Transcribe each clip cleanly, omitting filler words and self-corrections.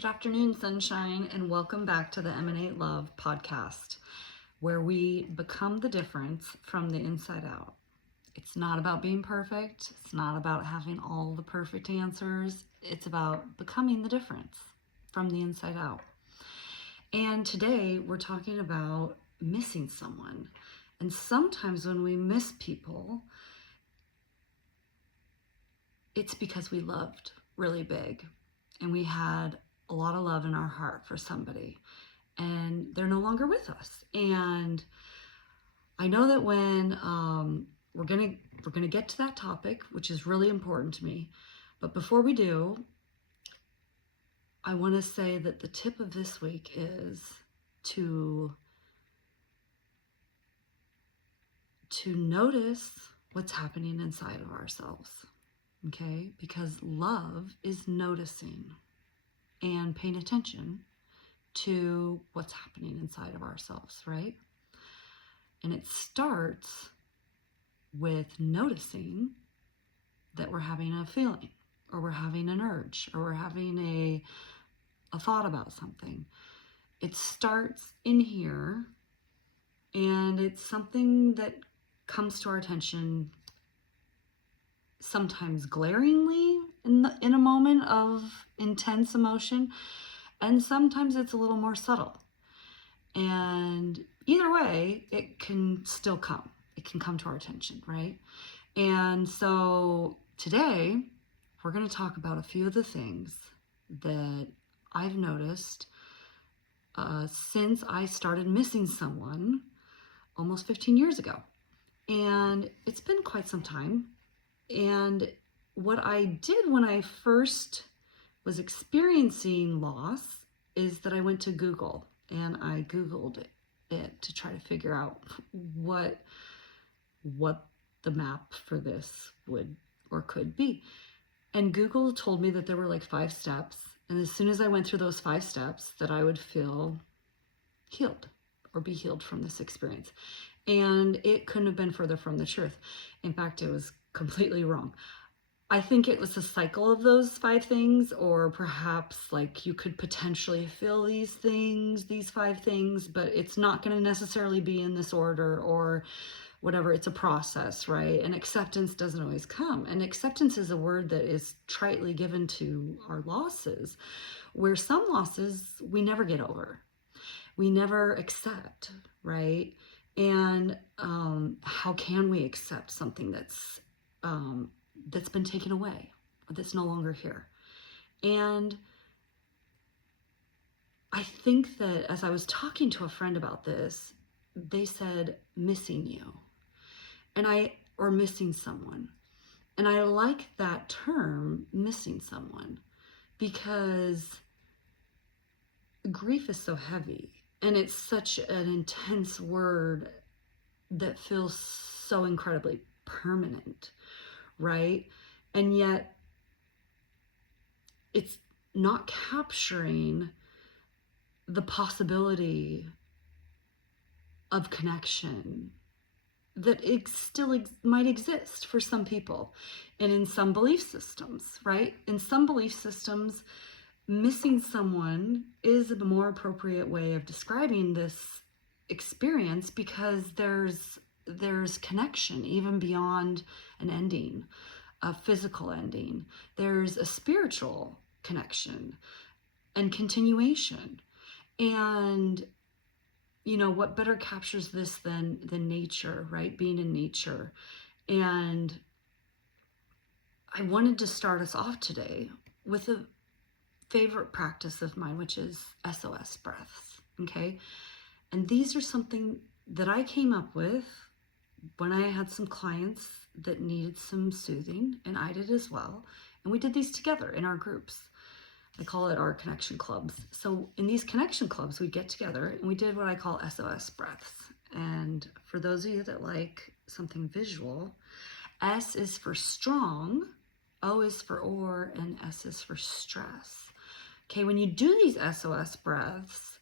Good afternoon, sunshine, and welcome back to the Emanate Love podcast, where we become the difference from the inside out. It's not about being perfect. It's not about having all the perfect answers. It's about becoming the difference from the inside out. And today we're talking about missing someone. And sometimes when we miss people, it's because we loved really big and we had a lot of love in our heart for somebody and they're no longer with us. And I know that when we're gonna get to that topic, which is really important to me, but before we do, I want to say that the tip of this week is to notice what's happening inside of ourselves, okay? Because love is noticing and paying attention to what's happening inside of ourselves, right? And it starts with noticing that we're having a feeling, or we're having an urge, or we're having a thought about something. It starts in here, and it's something that comes to our attention sometimes glaringly in a moment of intense emotion, and sometimes it's a little more subtle. And either way, it can still come. It can come to our attention, right? And so today, we're going to talk about a few of the things that I've noticed since I started missing someone almost 15 years ago. And it's been quite some time. And what I did when I first was experiencing loss is that I went to Google and I Googled it to try to figure out what the map for this would or could be. And Google told me that there were like 5 steps. And as soon as I went through those 5 steps, that I would feel healed or be healed from this experience. And it couldn't have been further from the truth. In fact, it was completely wrong. I think it was a cycle of those 5 things, or perhaps like you could potentially feel these things, these 5 things, but it's not going to necessarily be in this order or whatever. It's a process, right? And acceptance doesn't always come. And acceptance is a word that is tritely given to our losses, where some losses we never get over. We never accept, right? And how can we accept something that's been taken away, that's no longer here? And I think that as I was talking to a friend about this, they said missing you, or missing someone. And I like that term, missing someone, because grief is so heavy and it's such an intense word that feels so incredibly permanent, right? And yet it's not capturing the possibility of connection that might exist for some people and in some belief systems, right? In some belief systems, missing someone is a more appropriate way of describing this experience, because there's connection even beyond an ending, a physical ending. There's a spiritual connection and continuation. And what better captures this than nature, right? Being in nature. And I wanted to start us off today with a favorite practice of mine, which is SOS breaths, okay? And these are something that I came up with when I had some clients that needed some soothing, and I did as well. And we did these together in our groups. I call it our connection clubs. So in these connection clubs, we get together and we did what I call SOS breaths. And for those of you that like something visual, S is for strong, O is for or, and S is for stress. Okay, when you do these SOS breaths,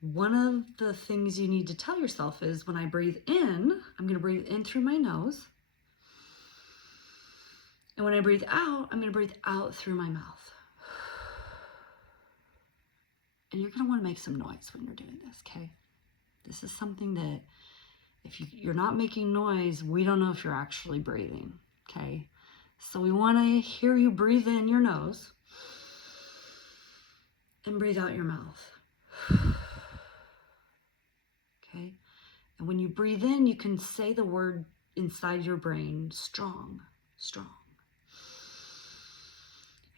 one of the things you need to tell yourself is, when I breathe in, I'm going to breathe in through my nose. And when I breathe out, I'm going to breathe out through my mouth. And you're going to want to make some noise when you're doing this, okay? This is something that if you're not making noise, we don't know if you're actually breathing, okay? So we want to hear you breathe in your nose and breathe out your mouth. Okay? And when you breathe in, you can say the word inside your brain, strong, strong.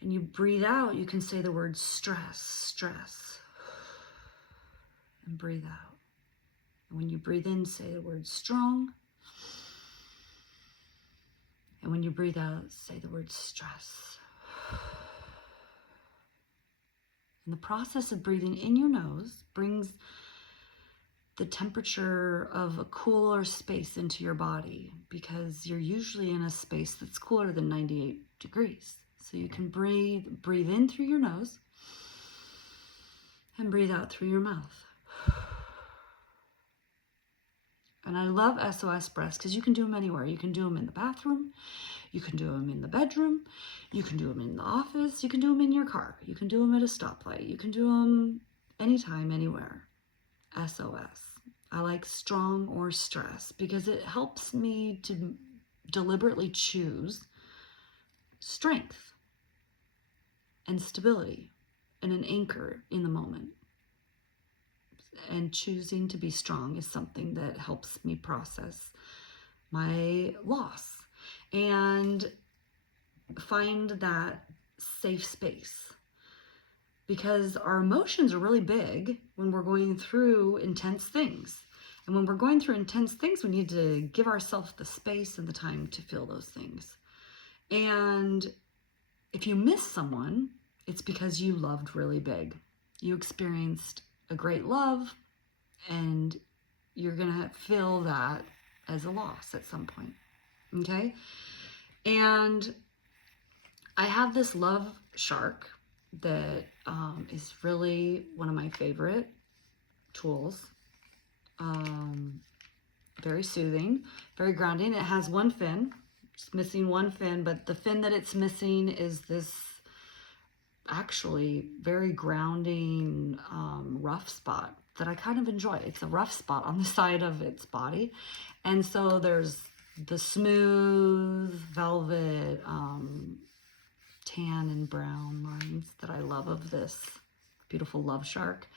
And you breathe out, you can say the word stress, stress. And breathe out. And when you breathe in, say the word strong. And when you breathe out, say the word stress. And the process of breathing in your nose brings the temperature of a cooler space into your body, because you're usually in a space that's cooler than 98 degrees. So you can breathe in through your nose and breathe out through your mouth. And I love SOS breaths because you can do them anywhere. You can do them in the bathroom. You can do them in the bedroom. You can do them in the office. You can do them in your car. You can do them at a stoplight. You can do them anytime, anywhere. SOS. I like strong or stress because it helps me to deliberately choose strength and stability and an anchor in the moment. And choosing to be strong is something that helps me process my loss and find that safe space. Because our emotions are really big when we're going through intense things. And when we're going through intense things, we need to give ourselves the space and the time to feel those things. And if you miss someone, it's because you loved really big. You experienced a great love, and you're going to feel that as a loss at some point. Okay? And I have this love shark that is really one of my favorite tools. Very soothing, very grounding. It has one fin. It's missing one fin, but the fin that it's missing is this actually very grounding rough spot that I kind of enjoy. It's a rough spot on the side of its body. And so there's the smooth velvet tan and brown lines that I love of this beautiful love shark.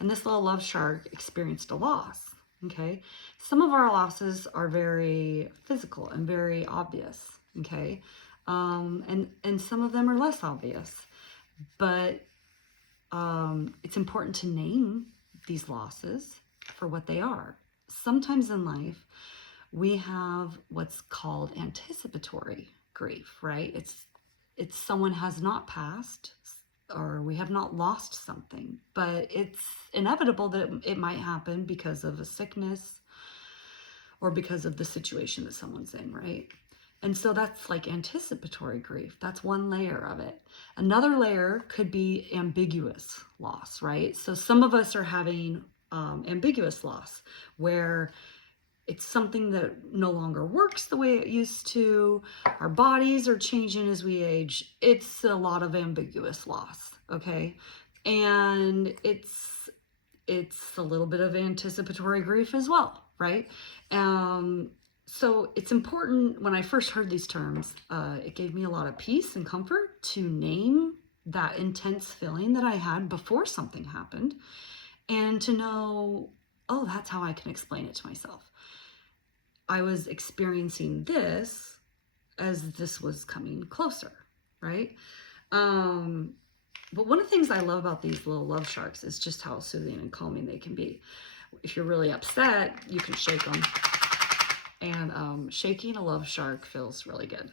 And this little love shark experienced a loss, okay? Some of our losses are very physical and very obvious, okay? And some of them are less obvious. But it's important to name these losses for what they are. Sometimes in life, we have what's called anticipatory grief, right? It's someone has not passed, or we have not lost something, but it's inevitable that it might happen because of a sickness or because of the situation that someone's in, right? And so that's like anticipatory grief. That's one layer of it. Another layer could be ambiguous loss, right? So some of us are having ambiguous loss, where it's something that no longer works the way it used to. Our bodies are changing as we age. It's a lot of ambiguous loss, okay? And it's a little bit of anticipatory grief as well, right? So it's important. When I first heard these terms, it gave me a lot of peace and comfort to name that intense feeling that I had before something happened, and to know, oh, that's how I can explain it to myself. I was experiencing this as this was coming closer, right? But one of the things I love about these little love sharks is just how soothing and calming they can be. If you're really upset, you can shake them. And shaking a love shark feels really good.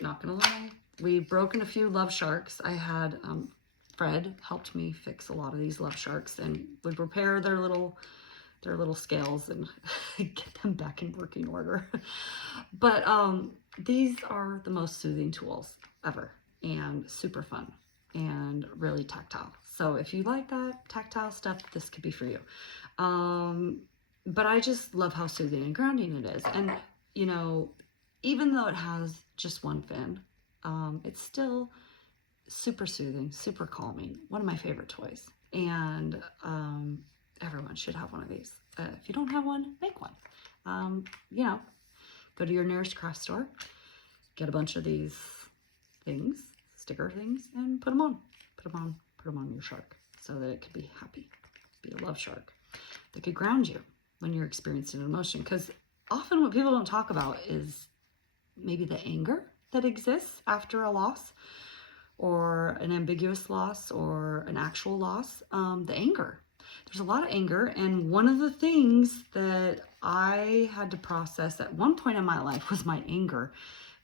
Not gonna lie, we've broken a few love sharks. I had Fred helped me fix a lot of these love sharks and would repair their little scales and get them back in working order. But these are the most soothing tools ever, and super fun and really tactile. So if you like that tactile stuff, this could be for you. But I just love how soothing and grounding it is. And, you know, even though it has just one fin, it's still super soothing, super calming. One of my favorite toys. And everyone should have one of these. If you don't have one, make one. You know, go to your nearest craft store, get a bunch of these things, sticker things, and put them on. Put them on your shark so that it could be happy, be a love shark that could ground you when you're experiencing an emotion. Because often what people don't talk about is maybe the anger that exists after a loss, or an ambiguous loss, or an actual loss. The anger. There's a lot of anger, and one of the things that I had to process at one point in my life was my anger,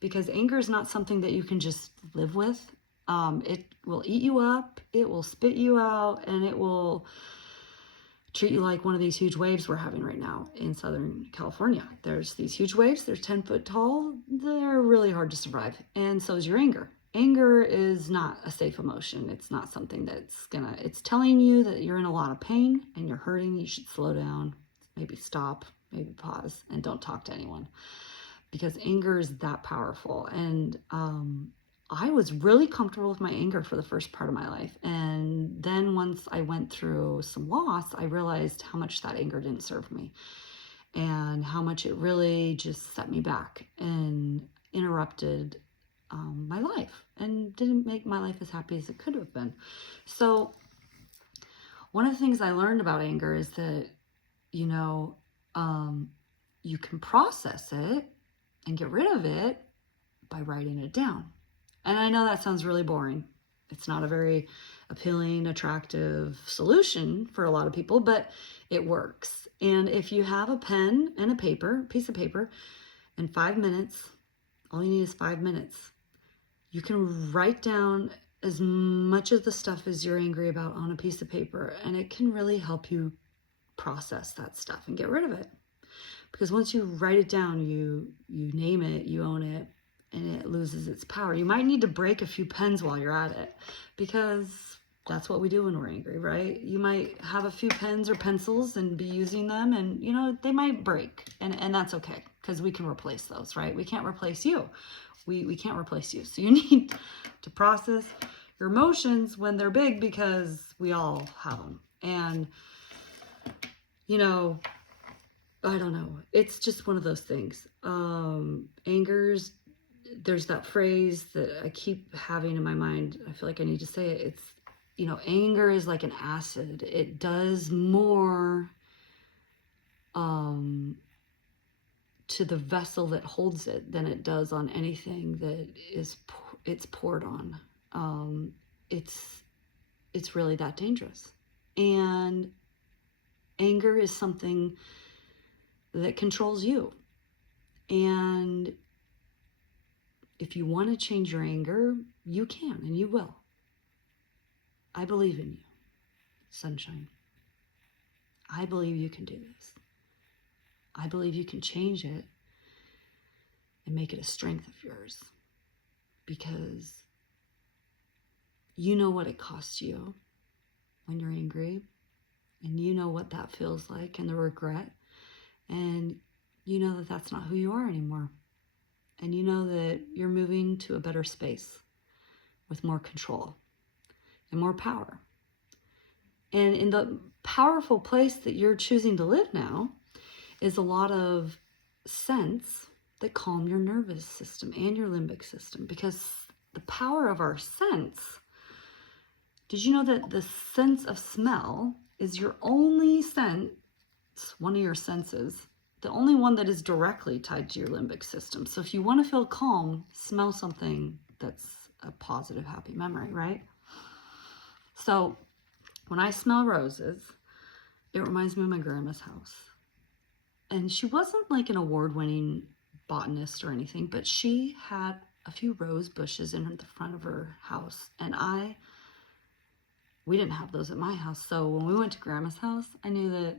because anger is not something that you can just live with. It will eat you up, it will spit you out, and it will treat you like one of these huge waves we're having right now in Southern California. There's these huge waves, they're 10 foot tall, they're really hard to survive, and so is your anger. Anger is not a safe emotion. It's not something it's telling you that you're in a lot of pain and you're hurting. You should slow down, maybe stop, maybe pause, and don't talk to anyone, because anger is that powerful. And I was really comfortable with my anger for the first part of my life. And then once I went through some loss, I realized how much that anger didn't serve me and how much it really just set me back and interrupted my life and didn't make my life as happy as it could have been. So one of the things I learned about anger is that, you know, you can process it and get rid of it by writing it down. And I know that sounds really boring. It's not a very appealing, attractive solution for a lot of people, but it works. And if you have a pen and a piece of paper, in 5 minutes, all you need is 5 minutes, you can write down as much of the stuff as you're angry about on a piece of paper, and it can really help you process that stuff and get rid of it. Because once you write it down, you name it, you own it, and it loses its power. You might need to break a few pens while you're at it, because that's what we do when we're angry, right? You might have a few pens or pencils and be using them, and you know, they might break, and that's okay, because we can replace those, right? We can't replace you. We can't replace you. So you need to process your emotions when they're big, because we all have them. And, you know, I don't know. It's just one of those things. There's that phrase that I keep having in my mind. I feel like I need to say it. It's, you know, anger is like an acid. It does more to the vessel that holds it than it does on anything that it's poured on. It's really that dangerous. And anger is something that controls you. And if you want to change your anger, you can, and you will. I believe in you, sunshine. I believe you can do this. I believe you can change it and make it a strength of yours, because you know what it costs you when you're angry, and you know what that feels like, and the regret, and you know that that's not who you are anymore, and you know that you're moving to a better space with more control and more power. And in the powerful place that you're choosing to live now is a lot of scents that calm your nervous system and your limbic system, because the power of our scents. Did you know that the sense of smell is your only sense, one of your senses, the only one that is directly tied to your limbic system? So if you want to feel calm, smell something that's a positive, happy memory, right? So when I smell roses, it reminds me of my grandma's house. And she wasn't like an award-winning botanist or anything, but she had a few rose bushes in the front of her house. And we didn't have those at my house. So when we went to Grandma's house, I knew that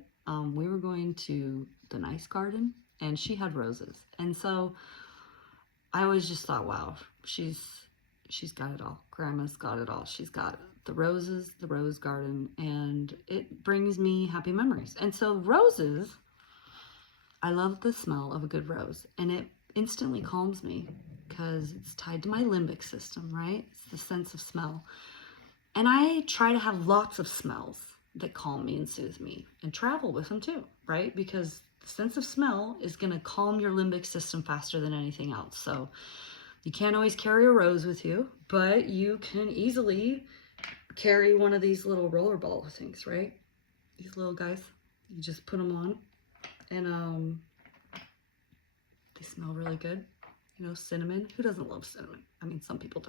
we were going to the nice garden, and she had roses. And so I always just thought, wow, she's got it all. Grandma's got it all. She's got the roses, the rose garden, and it brings me happy memories. And so roses, I love the smell of a good rose, and it instantly calms me. because it's tied to my limbic system, right? It's the sense of smell. And I try to have lots of smells that calm me and soothe me, and travel with them too, right? Because the sense of smell is going to calm your limbic system faster than anything else. So you can't always carry a rose with you, but you can easily carry one of these little rollerball things, right? These little guys, you just put them on, and they smell really good. You know, cinnamon. Who doesn't love cinnamon? I mean, some people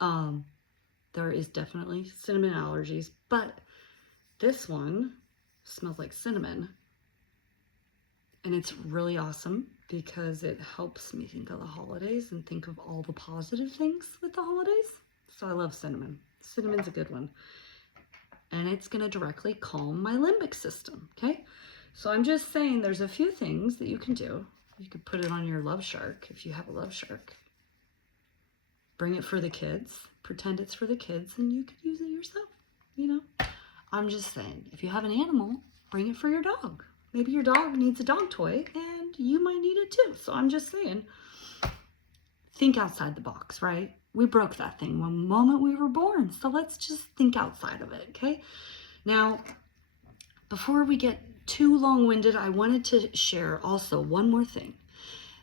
don't. There is definitely cinnamon allergies, but this one smells like cinnamon, and it's really awesome because it helps me think of the holidays and think of all the positive things with the holidays. So I love cinnamon. Cinnamon's a good one. And it's going to directly calm my limbic system, okay? So I'm just saying there's a few things that you can do. You could put it on your love shark if you have a love shark. Bring it for the kids. Pretend it's for the kids, and you could use it yourself, you know? I'm just saying, if you have an animal, bring it for your dog. Maybe your dog needs a dog toy, and you might need it too. So I'm just saying, think outside the box, right? We broke that thing one moment we were born, so let's just think outside of it, okay? Now, before we get too long-winded, I wanted to share also one more thing,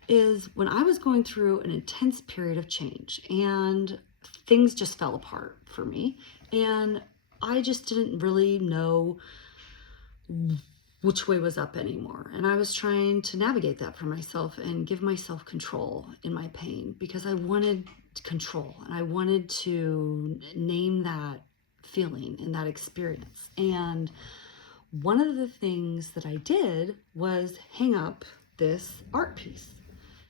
is when I was going through an intense period of change, and things just fell apart for me, and I just didn't really know which way was up anymore. And I was trying to navigate that for myself and give myself control in my pain, because I wanted control and I wanted to name that feeling and that experience. And one of the things that I did was hang up this art piece.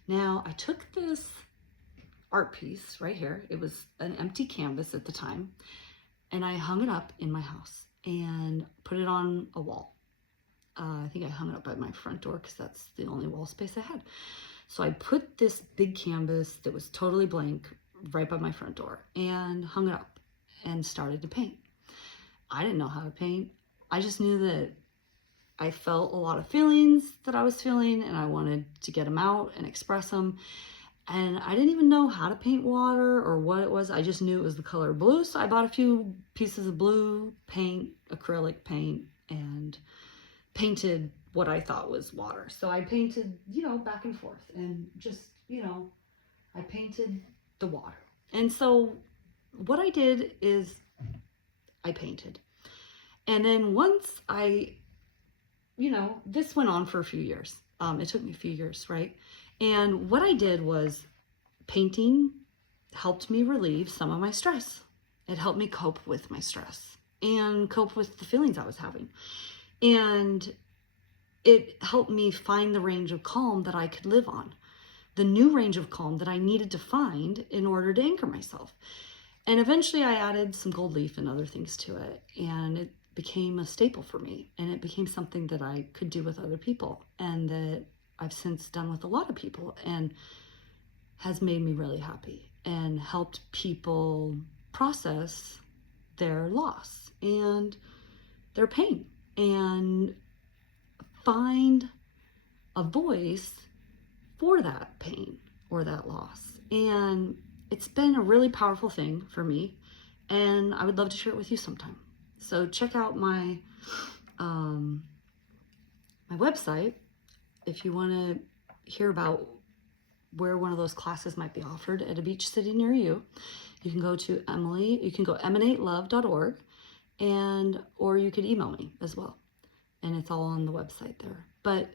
Now, I took this art piece right here. It was an empty canvas at the time. And I hung it up in my house and put it on a wall. I think I hung it up by my front door because that's the only wall space I had. So I put this big canvas that was totally blank right by my front door and hung it up and started to paint. I didn't know how to paint. I just knew that I felt a lot of feelings that I was feeling, and I wanted to get them out and express them. And I didn't even know how to paint water or what it was. I just knew it was the color blue. So I bought a few pieces of blue paint, acrylic paint, and painted what I thought was water. So I painted, you know, back and forth, and just, you know, I painted the water. And so what I did is I painted. And then once I, you know, this went on for a few years. It took me a few years, right? And what I did was painting helped me relieve some of my stress. It helped me cope with my stress and cope with the feelings I was having. And it helped me find the range of calm that I could live on, the new range of calm that I needed to find in order to anchor myself. And eventually I added some gold leaf and other things to it, and it became a staple for me, and it became something that I could do with other people, and that I've since done with a lot of people, and has made me really happy and helped people process their loss and their pain and find a voice for that pain or that loss. And it's been a really powerful thing for me, and I would love to share it with you sometime. So check out my my website if you want to hear about where one of those classes might be offered at a beach city near you. You can go to emanatelove.org, and or you could email me as well, and it's all on the website there. But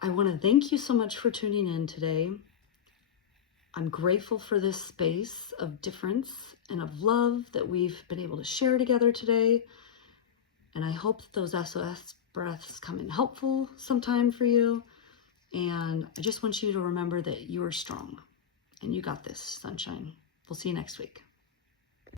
I want to thank you so much for tuning in today. I'm grateful for this space of difference and of love that we've been able to share together today. And I hope that those SOS breaths come in helpful sometime for you. And I just want you to remember that you are strong and you got this, sunshine. We'll see you next week.